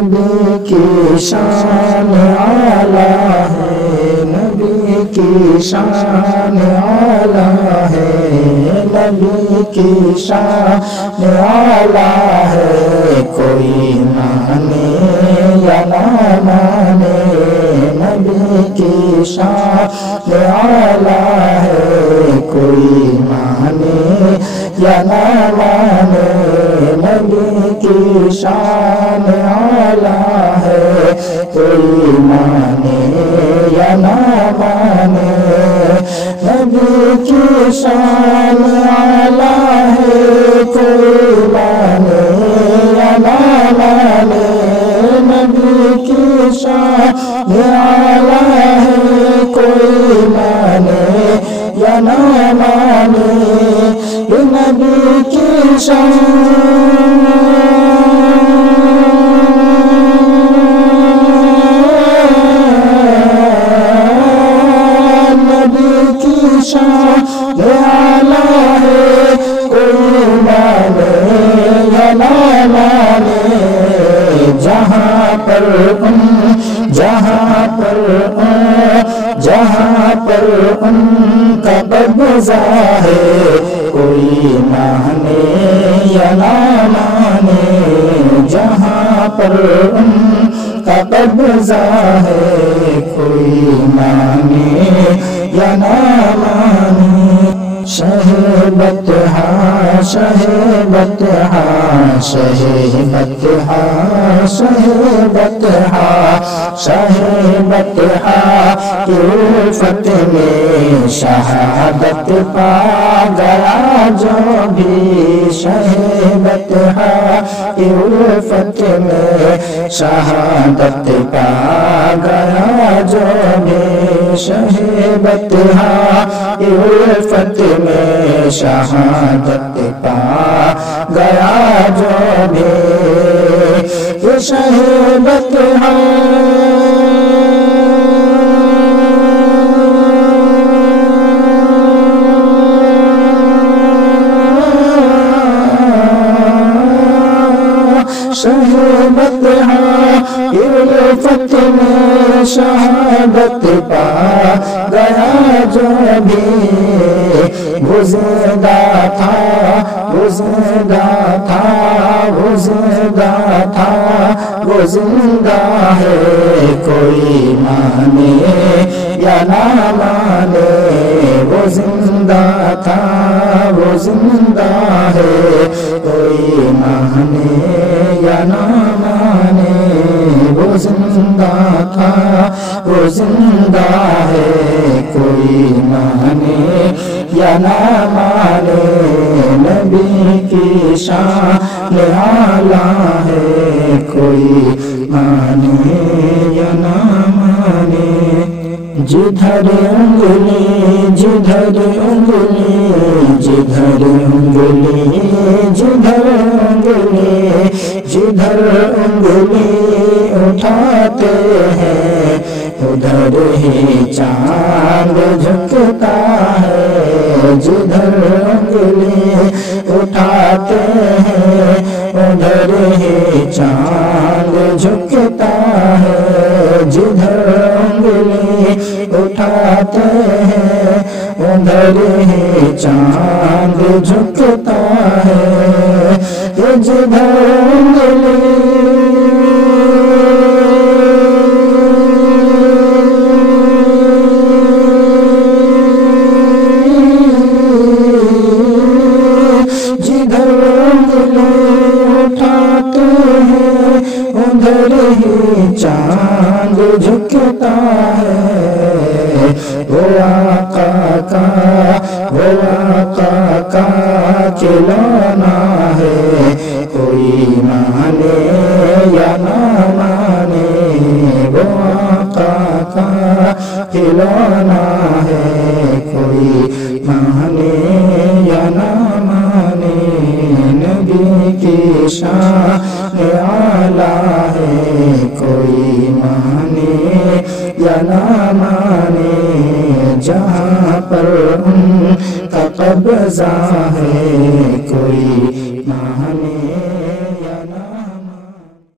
نبی کی شان اعلیٰ ہے، نبی کی شان اعلیٰ ہے، نبی کی شان اعلیٰ ہے، کوئی مانے یا نہ مانے نبی کی شان اعلیٰ ہے، کوئی مانے یا نہ مانے نبی کی شان اعلیٰ ہے، کوئی مانے یا نہ مانے نبی کی شان اعلیٰ ہے، کوئی مانے یا نہ مانے نبی کی شان اعلیٰ ہے، کوئی مانے یا نہ مانے نبی کی شان اعلیٰ ہے، کوئی مانے یا نہ مانے جہاں پر ان کا قبضہ ہے، کوئی مانے یا نہ مانے جہاں پر ان کا قبضہ ہے، کوئی مانے یا نہ مانے شہ بطحا شہ بطحا شہ بطحا شہ بطحا شہ بطحا کی الفت میں شہادت پا گیا جو بھی، شہ بطحا کی الفت میں شہادت پا گیا جو بھی، شہ بطحا کی الفت میں شہادت پا گیا جو بھی، یہ شہ بطحا شہ بطحا کی الفت میں شہادت پا گیا جو بھی، گزردہ تھا گزردہ تھا گزردہ تھا وہ زندہ ہے، کوئی مانے یا نہ مانے وہ زندہ تھا وہ زندہ ہے، کوئی مانے یا نہ مانے وہ زندہ تھا وہ زندہ ہے، کوئی مانے یا نہ مانے نبی کی شان اعلیٰ ہے، کوئی مانے یا نہ مانے جدھر انگلی جدھر انگلی جدھر انگلی جدھر انگلی جدھر انگلی اٹھاتے ہیں ادھر ہی چاند جھکتا ہے، جدھر انگلی اٹھاتے ہیں ادھر ہی چاند جھکتا ہے، جدھر انگلی اٹھاتے ہیں ادھر ہی چاند جھکتا ہے، جدھر انگلی چاند جھکتا ہے، وہ آقا کا کھلونا ہے، کوئی مانے یا نہ مانے وہ آقا کا کھلونا ہے، کوئی مانے یا نہ مانے نبی کی شان اعلیٰ ہے، کوئی مانے یا نہ مانے جہاں پر ان کا قبضہ ہے، کوئی مانے